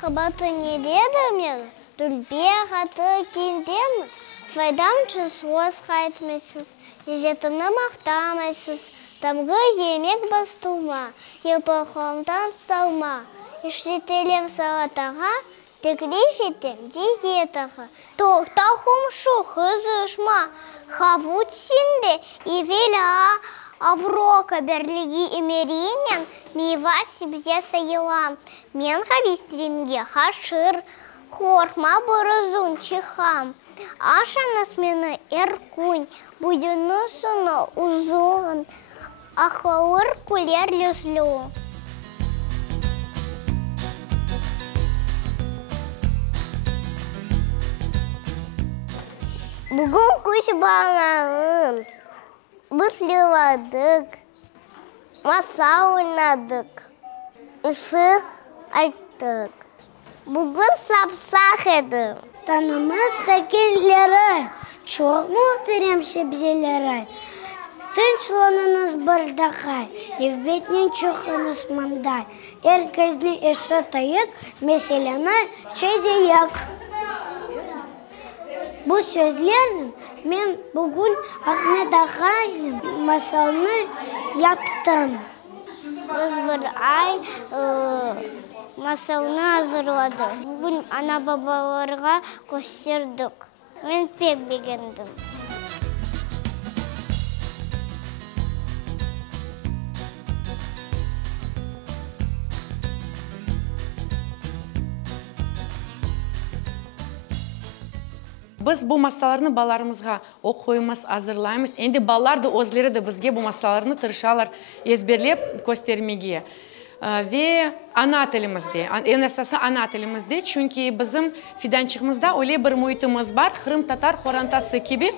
Хабаты не редами, дульбегаты киндем, файдамчы суас хайтмесіз, езетімні мақтамайсыз, тамғы емек бастума, епіхомтан саума, іштетелем сағатаға, теклиф етем диетаға. Тоқта хумшу хызышма, хавут синде, ивеля Аврока берлиги имеринен мива себе саела. Мен хавистринге хашир, хорма борозун чихам. Аша насмена эркунь, будюну суно узон, ахаур кулер люслю. Бүгін күш балағын. Мысливадық, маса ойнадық, ұшы айттық. Бүгін сапсақ еді. Танымыз сәкелері, çox мұхтарем шебзелері. Тынчланыңыз бардақай, евбетнен чухыныз мандай. Әркізні іші тайық, меселені чезейік. Бұл сөзлерін мен бүгін Ахмет ағайның масалını яптым. Біз бір ай масалını hazırladı. Бүгін ана бабаларға көстердік. Мен пек бегендім. Biz bu masallarını баларымызға оқоймыз, азырлаймыз. Енді балар да өзлері де бізге бұл масаларını тырышалар ezberlеп көстермеге. Ve ana tilimizde, en esası ana tilimizde. Çünkü bizim fidançığımızda öyle bir muhitimiz var. Kırım Tatar Хорантасы kibir.